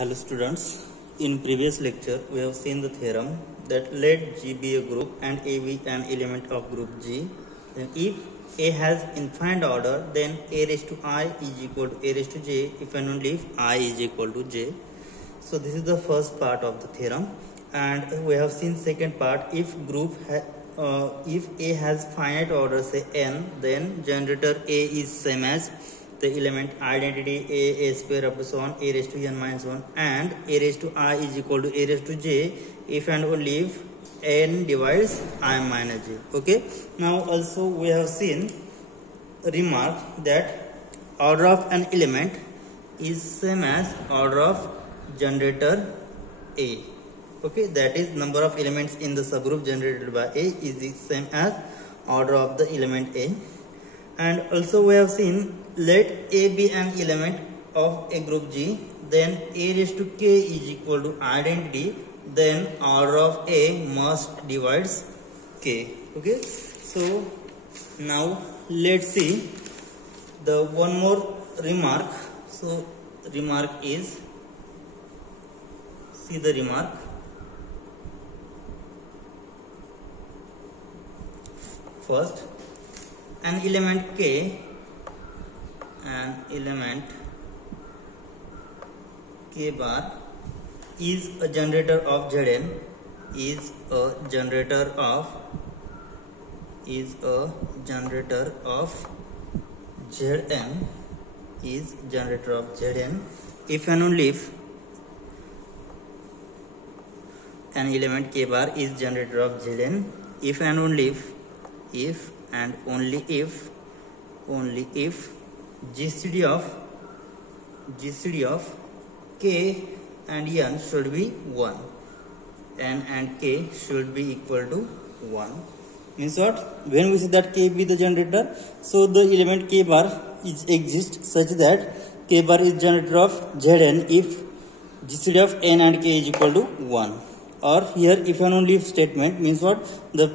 Hello students, in previous lecture we have seen the theorem that let G be a group and A be an element of group G. Then if A has infinite order, then A raised to I is equal to A raised to J if and only if I is equal to J. So this is the first part of the theorem, and we have seen second part. If if A has finite order, say n, then generator A is same as the element identity a square up to so on, a raised to n minus 1, and a raised to I is equal to a raised to j if and only if n divides I minus j. Okay. Now also we have seen a remark that order of an element is same as order of generator A. Okay, that is number of elements in the subgroup generated by A is the same as order of the element A. And also we have seen let A be an element of a group G, then A raised to K is equal to identity, then order of A must divides K. Okay, so now let's see the one more remark. So remark is, see the remark. First, an element K bar is a generator of Zn, is a generator of Zn, is generator of Zn if and only if an element K bar is generator of Zn, if and only if and only if GCD of K and N should be 1, N and K should be equal to 1. Means what? When we say that K be the generator, so the element K bar exists such that K bar is generator of Zn if GCD of N and K is equal to 1. Or here if and only if statement means what? The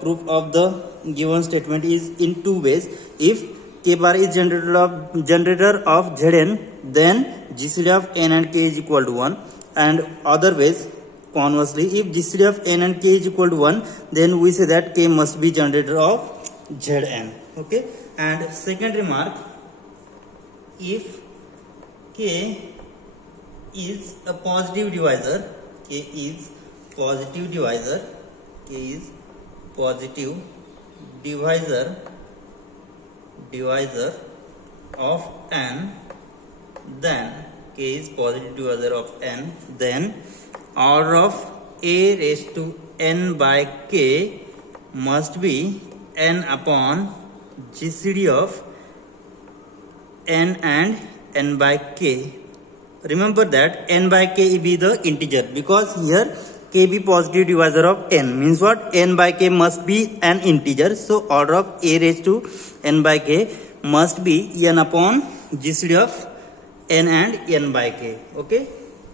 proof of the given statement is in two ways. If K bar is generator of Zn, then GCD of N and K is equal to 1, and other ways conversely, if GCD of N and K is equal to 1, then we say that K must be generator of Zn. Okay. And second remark, if K is a positive divisor, K is positive divisor of n, then K is positive divisor of n, then order of A raised to n by K must be n upon GCD of n and n by K. Remember that n by K be the integer, because here K be positive divisor of n means what? N by K must be an integer. So order of A raised to n by K must be n upon GCD of n and n by K. Okay.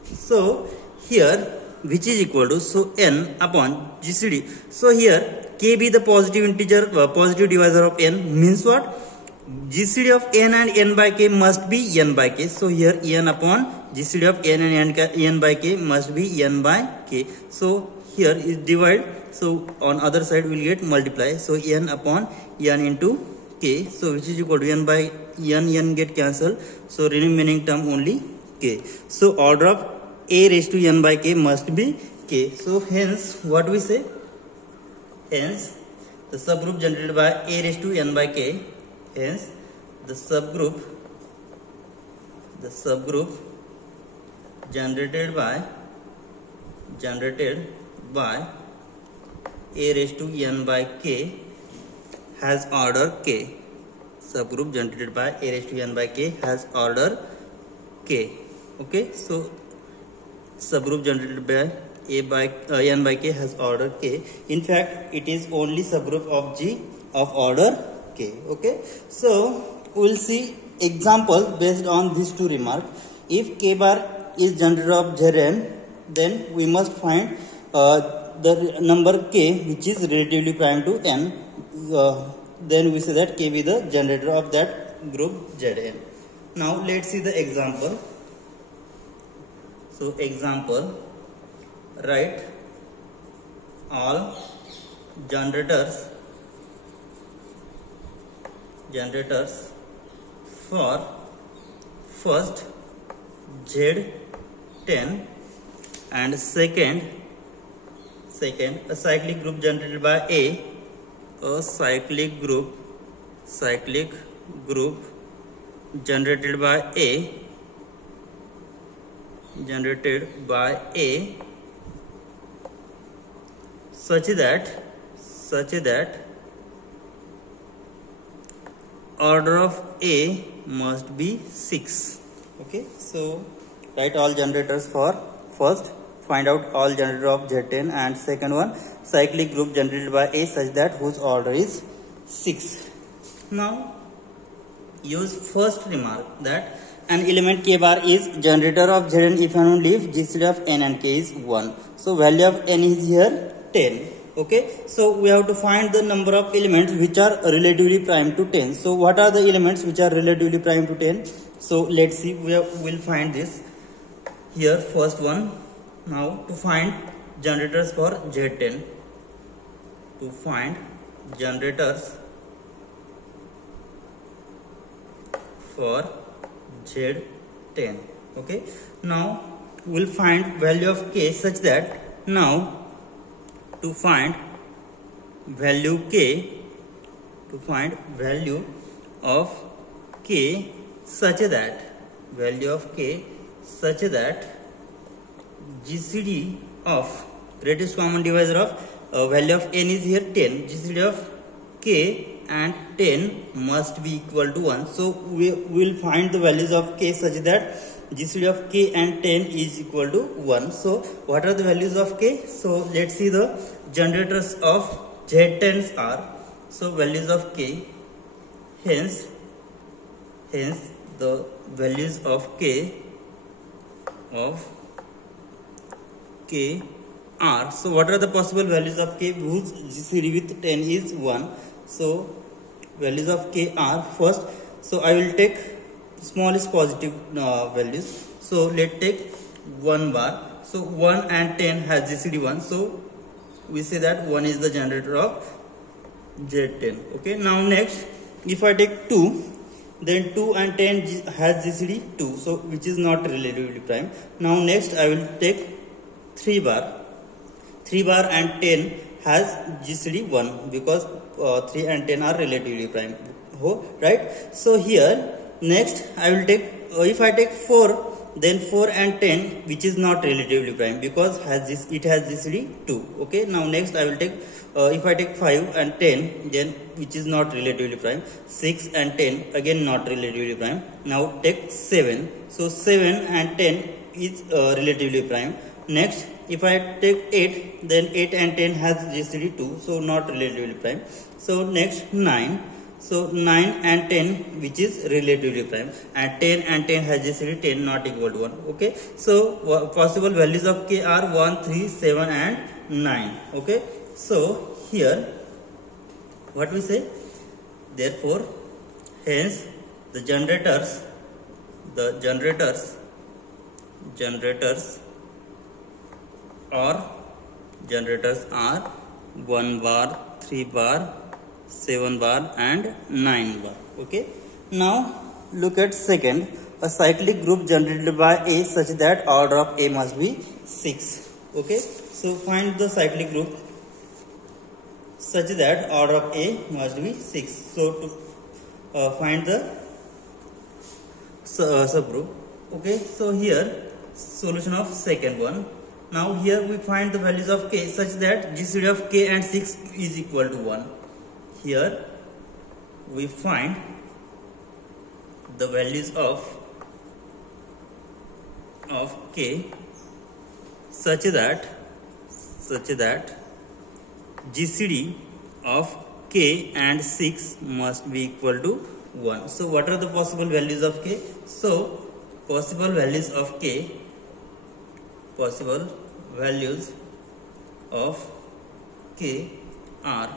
So here which is equal to, so n upon GCD. So here K be the positive integer, positive divisor of n means what? GCD of n and n by K must be n by K. So here n upon GCD of n and n by K must be n by K. So here is divide. So on other side we will get multiply. So n upon n into K. So which is equal to n by n get cancelled. So remaining term only K. So order of A raised to n by K must be K. So hence what we say? Hence the subgroup generated by A raised to n by K. Hence the subgroup generated by A raised to n by K has order K. Subgroup generated by A raised to n by K has order K. Okay, so subgroup generated by n by K has order K. In fact, it is only subgroup of G of order K. Okay, so we will see example based on these two remarks. If K bar is generator of Zn, then we must find the number K which is relatively prime to n. Then we say that K be the generator of that group Zn. Now let's see the example. So example, write all generators for first Z10 and second a cyclic group generated by a cyclic group generated by a such that order of A must be 6. Okay, so write all generators for first, find out all generator of Z10, and second one cyclic group generated by A such that whose order is 6. Now use first remark that an element k bar is generator of Zn if and only if GCD of n and k is 1. So value of n is here 10. Okay, so we have to find the number of elements which are relatively prime to 10. So what are the elements which are relatively prime to 10? So let's see, we'll find this here. First one, now to find generators for Z10, to find generators for Z10. Okay, now we'll find value of k such that, now to find value of k such that GCD of greatest common divisor of value of n is here 10. GCD of k and 10 must be equal to 1. So we will find the values of k such that GCD of k and 10 is equal to 1. So what are the values of k? So let's see, the generators of Z10s are, so values of k, hence the values of k are, so what are the possible values of k whose GCD with 10 is 1? So values of k are, first, so I will take smallest positive values. So let's take 1 bar. So 1 and 10 has GCD 1. So we say that 1 is the generator of Z10. Okay. Now next, if I take 2, then 2 and 10 has GCD 2. So which is not relatively prime. Now next I will take 3 bar. 3 bar and 10 has GCD 1 because 3 and 10 are relatively prime. Right. So here next I will take, if I take 4, then 4 and 10 which is not relatively prime because it has GCD 2. Okay. Now next I will take, if I take 5 and 10, then which is not relatively prime. 6 and 10 again not relatively prime. Now take 7. So 7 and 10 is relatively prime. Next, if I take 8, then 8 and 10 has GCD 2, so not relatively prime. So next 9. So 9 and 10 which is relatively prime, and 10 and 10 has GCD 10 not equal to 1. Okay. So possible values of k are 1, 3, 7 and 9. Okay. So here what we say, therefore hence the generators are 1 bar, 3 bar, 7 bar and 9 bar. Okay. Now look at second, a cyclic group generated by A such that order of A must be 6. Okay. So find the cyclic group such that order of A must be 6. So to find the subgroup. Okay. So here solution of second one. Now here we find the values of k such that GCD of k and 6 is equal to 1. Here we find the values of k such that GCD of k and 6 must be equal to 1. So what are the possible values of k? So possible values of k are,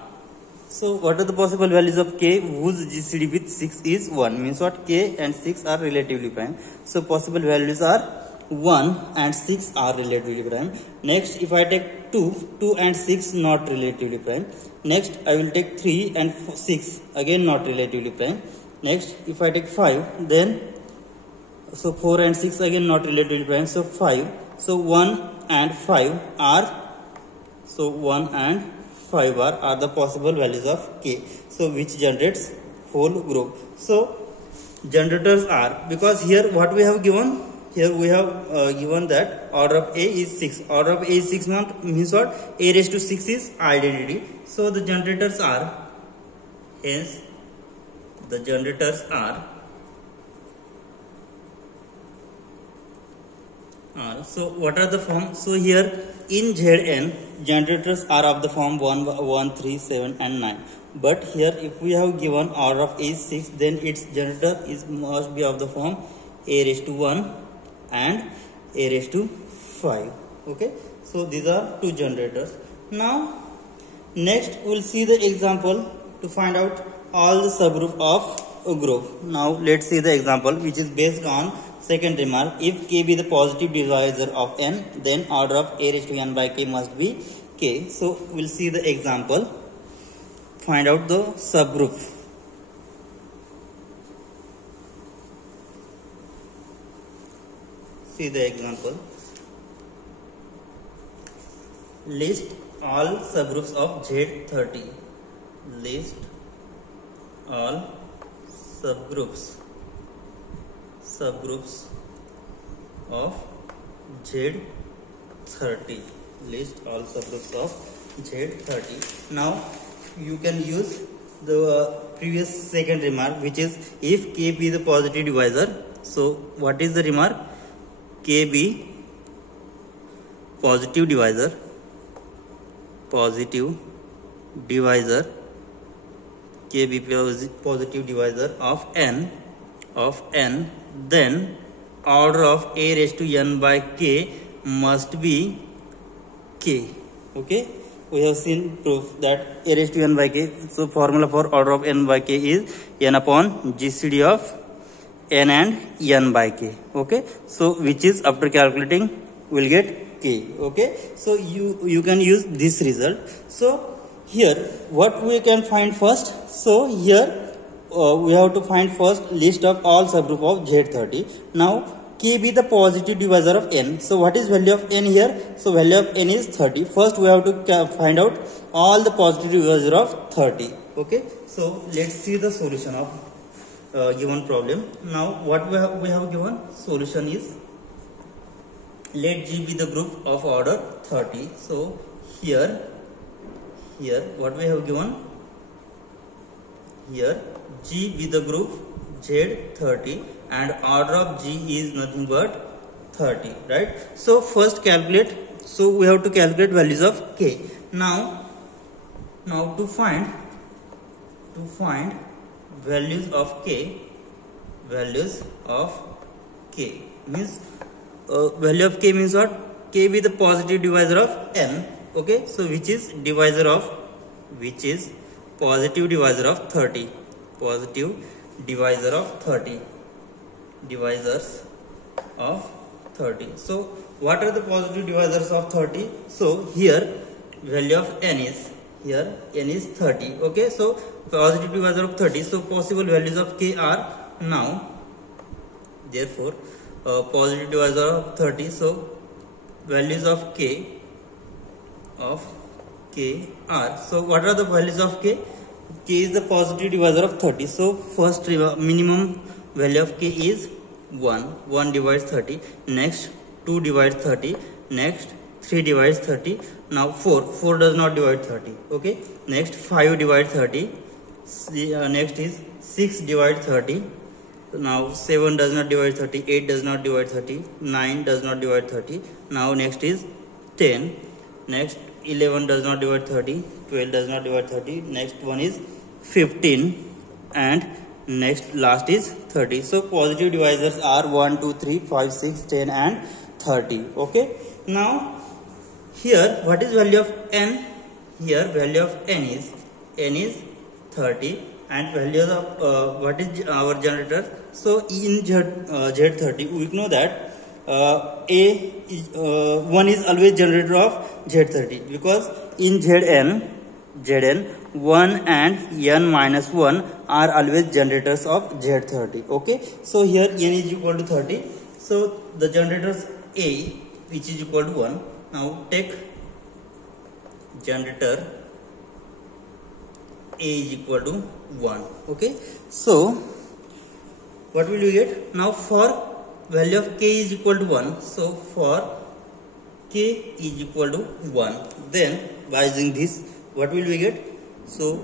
so what are the possible values of k whose GCD with 6 is 1? Means what? K and 6 are relatively prime. So possible values are 1 and 6 are relatively prime. Next, if I take 2 and 6 not relatively prime. Next, I will take 3 and 6 again not relatively prime. Next, if I take 5, then so 4 and 6 again not relatively prime. So 5. So 1 and 5 are, so 1 and 5 are the possible values of K. So which generates whole group. So generators are, because here what we have given, here we have given that order of A is 6. Order of A is 6 means what? A raised to 6 is identity. So the generators are, hence the generators are, so what are the forms? So here in Zn, generators are of the form 1, 1, 3, 7 and 9. But here if we have given order of A is 6, then its generator must be of the form A raised to 1 and A raised to 5. Okay, so these are two generators. Now next we will see the example to find out all the subgroup of a group. Now let's see the example, which is based on second remark. If K be the positive divisor of n, then order of A raised to n by K must be K. So we'll see the example, find out the subgroup. See the example. List all subgroups of Z30. List all subgroups of Z30. List all subgroups of Z30. Now you can use the previous second remark, which is if K be the positive divisor. So what is the remark? K be positive divisor K be positive divisor of n, then order of A raised to n by K must be K. Okay, we have seen proof that A raised to n by K. So formula for order of n by K is n upon GCD of n and n by K. Okay, so which is after calculating will get K. Okay, so you can use this result. So here what we can find first. So here we have to find first list of all subgroup of Z30. Now K be the positive divisor of n. So what is value of n here? So value of n is 30. First we have to find out all the positive divisor of 30. Okay, so let's see the solution of given problem. Now what we have given solution is, let G be the group of order 30. So here what we have given, here G be the group Z30 and order of G is nothing but 30, right? So first calculate, so we have to calculate values of K. Now to find values of K means value of K means what? K be the positive divisor of n. Okay, so which is positive divisor of 30. Positive divisor of 30. Divisors of 30. So what are the positive divisors of 30? So here value of n is, here n is 30. Okay, so positive divisor of 30. So possible values of K are, now therefore positive divisor of 30. So values of K are, so what are the values of K? K is the positive divisor of 30. So first minimum value of K is 1 divides 30. Next 2 divides 30. Next 3 divides 30. Now 4 does not divide 30. Okay, next 5 divides 30. Next is 6 divides 30. Now 7 does not divide 30. 8 does not divide 30. 9 does not divide 30. Now next is 10. Next 11 does not divide 30. 12 does not divide 30. Next one is 15 and next last is 30. So positive divisors are 1, 2, 3, 5, 6, 10 and 30. Okay, now here what is value of n? Here value of n is 30 and values of what is our generator? So in Z30 we know that 1 is always generator of Z30, because in Zn 1 and n minus 1 are always generators of Z30. Okay, so here n is equal to 30, so the generators A, which is equal to 1. Now take generator A is equal to 1. Okay, so what will you get? Now for value of k is equal to 1, so for k is equal to 1, then by using this, what will we get? So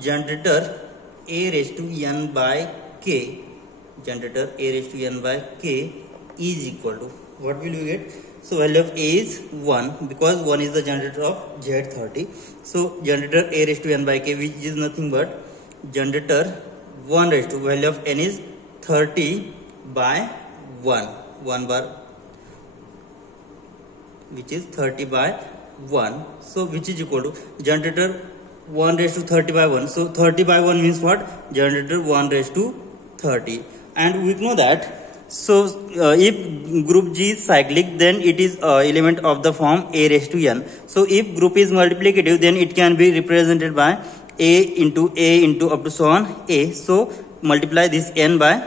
generator A raised to n by k, generator A raised to n by k is equal to, what will we get? So value of A is 1, because 1 is the generator of Z30. So generator A raised to n by k, which is nothing but generator 1 raised to, value of n is 30 by 1 bar, which is 30 by 1. So which is equal to generator 1 raised to 30 by 1. So 30 by 1 means what? Generator 1 raised to 30. And we know that, so if group G is cyclic, then it is element of the form A raised to n. So if group is multiplicative, then it can be represented by A into up to so on A. So multiply this n by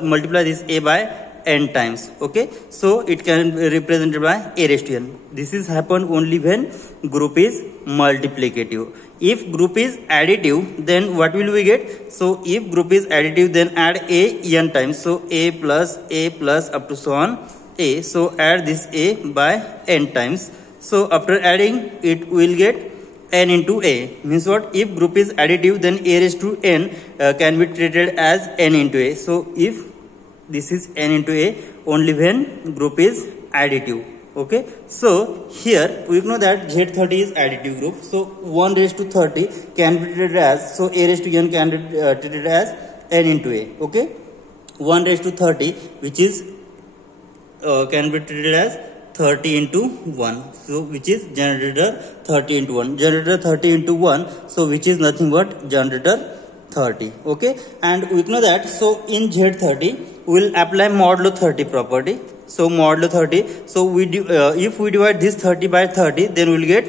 multiply this A by n times. Okay, so it can be represented by A raised to n. This is happen only when group is multiplicative. If group is additive, then what will we get? So if group is additive, then add A n times. So A plus up to so on A. So add this A by n times. So after adding, it will get n into A. Means what? If group is additive, then A raised to n can be treated as n into A. So if this is n into A only when group is additive. Okay, so here we know that Z30 is additive group. So 1 raised to 30 can be treated as, so A raised to n can be treated as n into A. Okay, 1 raised to 30, which is can be treated as 30 into 1. So which is generator 30 into 1. Generator 30 into 1. So which is nothing but generator 30. Okay, and we know that, so in Z30 we will apply modulo 30 property. So modulo 30, so if we divide this 30 by 30, then we will get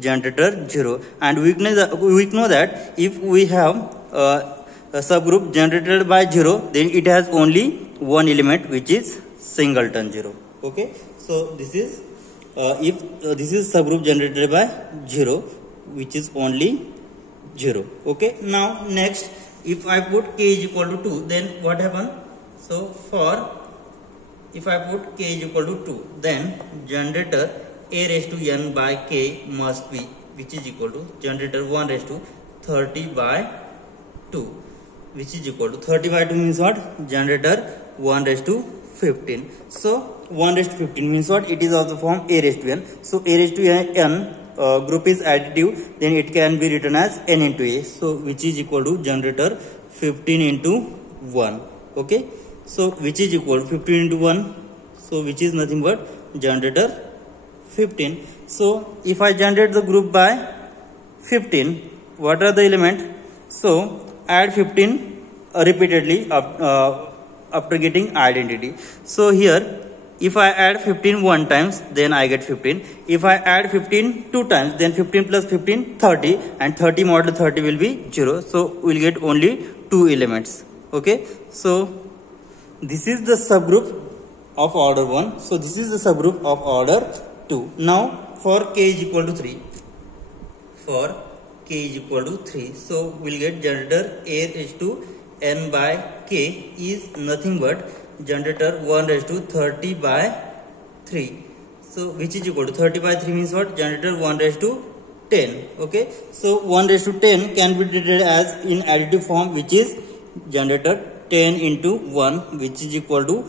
generator 0. And we know that if we have a subgroup generated by 0, then it has only one element, which is singleton 0. Okay, so this is if this is subgroup generated by 0, which is only 0. Okay, now next, if I put k is equal to 2, then what happen? So for if I put k is equal to 2, then generator A raised to n by k must be, which is equal to generator 1 raised to 30 by 2, which is equal to 30 by 2 means what? Generator 1 raised to 15. So 1 raised to 15 means what? It is of the form A raised to n. So A raised to n group is additive, then it can be written as n into A. So which is equal to generator 15 into 1. Okay, so which is equal to 15 into 1. So which is nothing but generator 15. So if I generate the group by 15, what are the elements? So add 15 repeatedly after getting identity. So here, if I add 15 one times, then I get 15. If I add 15 two times, then 15 plus 15, 30, and 30 modulo 30 will be 0. So we'll get only 2 elements. Okay, so this is the subgroup of order 1. So this is the subgroup of order 2. Now for k is equal to 3. For k is equal to 3. So we'll get generator A raised to n by k is nothing but generator 1 raised to 30 by 3. So which is equal to 30 by 3 means what? Generator 1 raised to 10. Okay, so 1 raised to 10 can be treated as in additive form, which is generator 10 into 1, which is equal to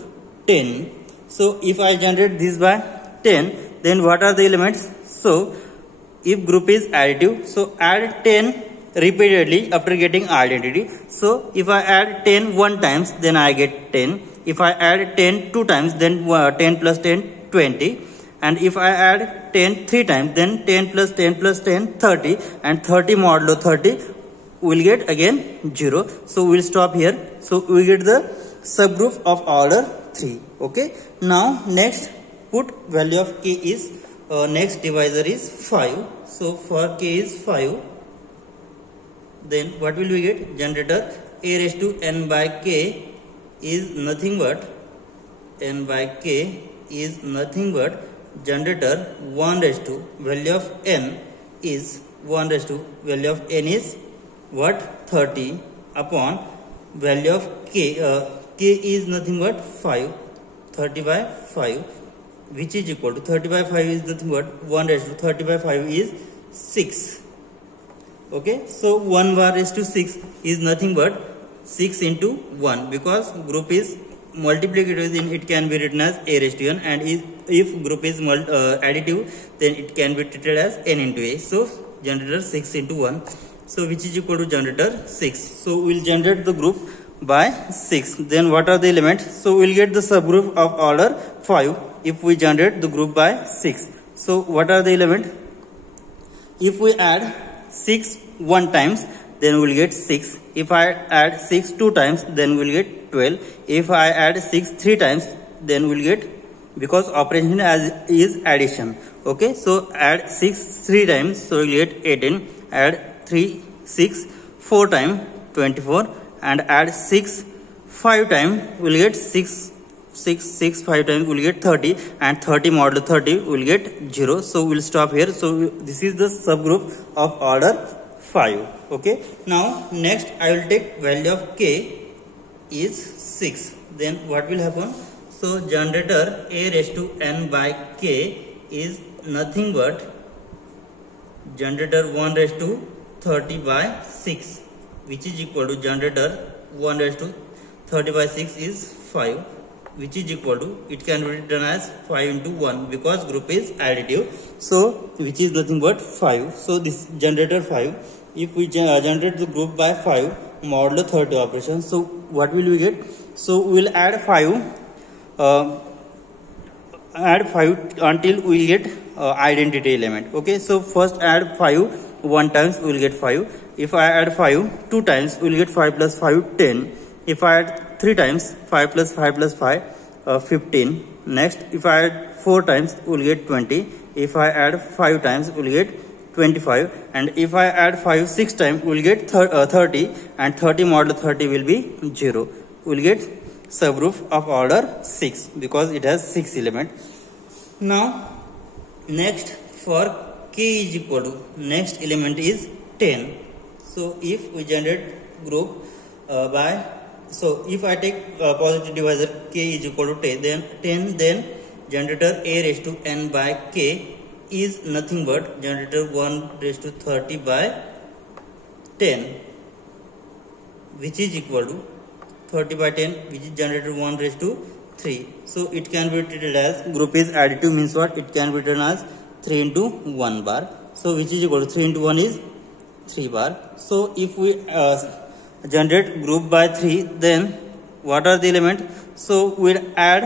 10. So if I generate this by 10, then what are the elements? So if group is additive, so add 10 repeatedly after getting identity. So if I add 10 one times, then I get 10. If I add 10 two times, then 10 plus 10, 20. And if I add 10 three times, then 10 plus 10 plus 10, 30. And 30 modulo 30 will get again 0. So we'll stop here. So we get the subgroup of order 3. Okay. Now next put value of k is next divisor is 5. So for k is 5, then what will we get? Generator a raised to n by k is nothing but n by k is nothing but generator 1 raised to value of n is 1 raised to value of n is what? 30 upon value of k. K is nothing but 5, 30 by 5, which is equal to 30 by 5 is nothing but 1 raised to 30 by 5 is 6. Okay, so 1 bar raised to 6 is nothing but 6 into 1, because group is multiplicative, then it can be written as a raised to n, and if group is additive, then it can be treated as n into a. So generator 6 into 1, so which is equal to generator 6. So we will generate the group by 6. Then what are the elements? So we will get the subgroup of order 5 if we generate the group by 6. So what are the elements? If we add 6 one times, then we will get 6. If I add 6 two times, then we will get 12. If I add 6 three times, then we will get, because operation is addition. Okay, so add 6 three times, so we will get 18. Add 6 4 times, 24, and add 6 5 times, we will get 6 5 times, we will get 30, and 30 modulo 30 we will get 0. So we will stop here. So this is the subgroup of order 5. Okay, now next I will take value of k is 6. Then what will happen? So generator a raised to n by k is nothing but generator 1 raised to 30 by 6, which is equal to generator 1 raised to 30 by 6 is 5, which is equal to, it can be written as 5 into 1, because group is additive. So which is nothing but 5. So this generator 5, if we generate the group by 5 modulo 30 operation, so what will we get? So we will add 5 until we get identity element. Okay, so first add 5 1 times, we will get 5. If I add 5 2 times, we will get 5 plus 5 10. If I add 3 times, 5 plus 5 plus 5 15. Next, if I add 4 times, we will get 20. If I add 5 times, we will get 25. And if I add 5 6 times, we will get 30, and 30 modulo 30 will be 0. We will get subgroup of order 6, because it has 6 elements. Now next, for k is equal to, next element is 10. So if we generate group by, so if I take positive divisor k is equal to 10, then generator a raised to n by k is nothing but generator 1 raised to 30 by 10, which is equal to 30 by 10, which is generator 1 raised to 3. So it can be treated as, group is additive means what? It can be written as 3 into 1 bar. So which is equal to 3 into 1 is 3 bar. So if we generate group by 3, then what are the elements? So we'll add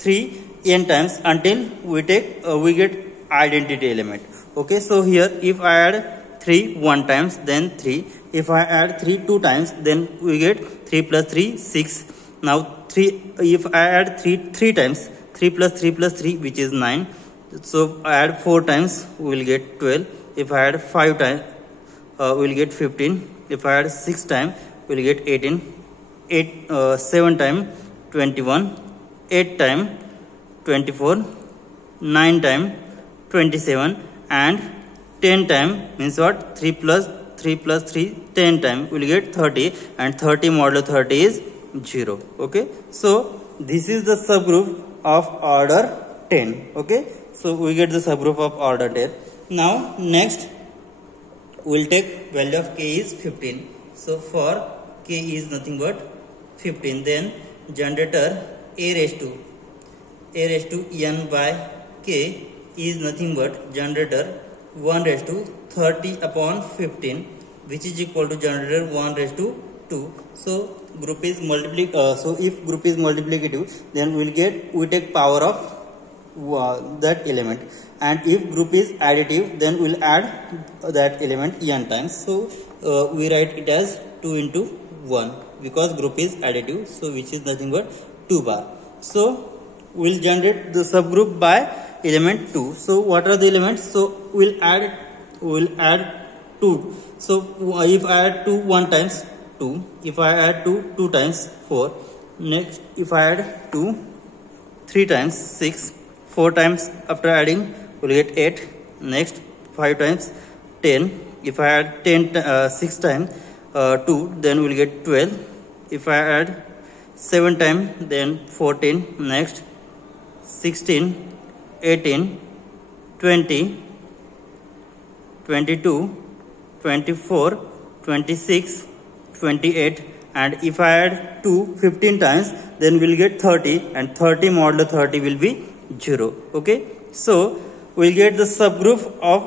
3 n times until we get identity element. Okay, so here if I add 3 1 times, then 3. If I add 3 2 times, then we get 3 plus 3 6. Now 3, if I add 3 times, 3 plus 3, which is 9. So I add 4 times, we will get 12. If I add 5 times, we will get 15. If I add 6 times, we will get 18. 7 times 21. 8 times 24. 9 times 27. And 10 times means what? 3 plus 3, 10 times we will get 30, and 30 modulo 30 is 0. Okay, so this is the subgroup of order 10. Okay, so we get the subgroup of order 10. Now next we will take value of k is 15. So for k is nothing but 15, then generator a raised to n by k is nothing but generator 1 raised to 30 upon 15, which is equal to generator 1 raised to 2. So group is so if group is multiplicative, then we take power of that element, and if group is additive, then we'll add that element n times. So we write it as 2 into 1, because group is additive, so which is nothing but 2 bar. So we'll generate the subgroup by element 2. So what are the elements? So we'll add 2. So if I add 2 1 times 2, if I add 2 2 times 4, next if I add 2 3 times 6, 4 times after adding we'll get 8, next 5 times 10, if I add 6 times 2, then we'll get 12, if I add 7 times then 14, next 16, 18, 20, 22, 24, 26, 28, and if I add 2 15 times then we'll get 30, and 30 modulo 30 will be 0. Okay, so we'll get the subgroup of,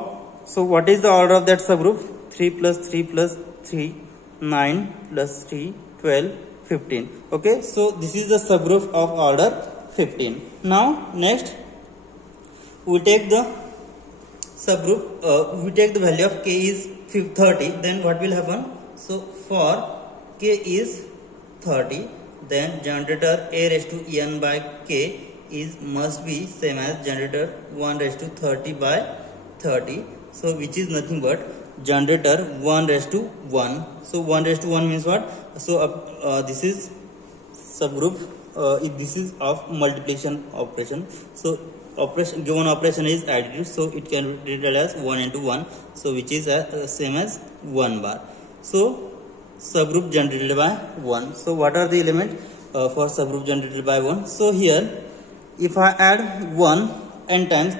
so what is the order of that subgroup? 3 plus 3 plus 3, 9 plus 3, 12, 15. Okay, so this is the subgroup of order 15. Now next we take the subgroup, we take the value of k is 30, then what will happen? So for k is 30, then generator a raised to n by k is must be same as generator 1 raised to 30 by 30. So which is nothing but generator 1 raised to 1. So 1 raised to 1 means what? So this is subgroup, this is of multiplication operation. So operation, given operation is additive, so it can be written as 1 into 1, so which is same as 1 bar. So subgroup generated by 1. So what are the elements for subgroup generated by 1? So here if I add 1 n times,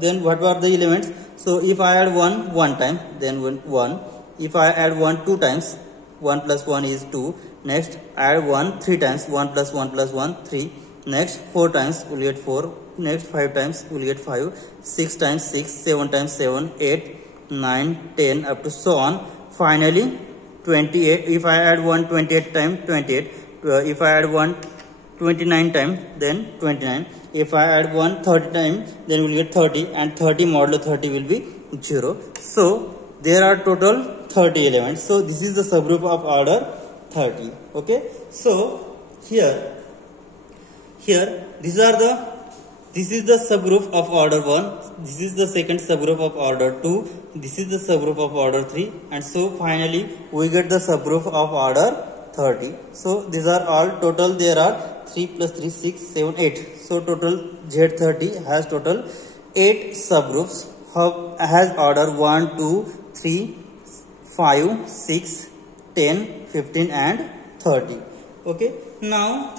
then what are the elements? So if I add 1 1 time, then 1. If I add 1 2 times, 1 plus 1 is 2. Next add 1 3 times, 1 plus 1 plus 1 3. Next 4 times we'll get 4. Next 5 times we'll get 5. 6 times 6, 7 times 7, 8, 9, 10 up to so on. Finally 28. If I add 1 28 times, 28. If I add 1 29 times, then 29. If I add 1 30 times, then we'll get 30, and 30 modulo 30 will be 0. So there are total 30 elements. So this is the subgroup of order 30. Okay. So here this is the subgroup of order 1, this is the second subgroup of order 2, this is the subgroup of order 3, and so finally we get the subgroup of order 30. So these are all total, there are 3 plus 3 6 7 8. So total Z30 has total 8 subgroups, has order 1 2 3 5 6 10 15 and 30. Okay, now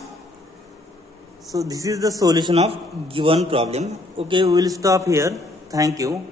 so this is the solution of given problem. Okay, we will stop here. Thank you.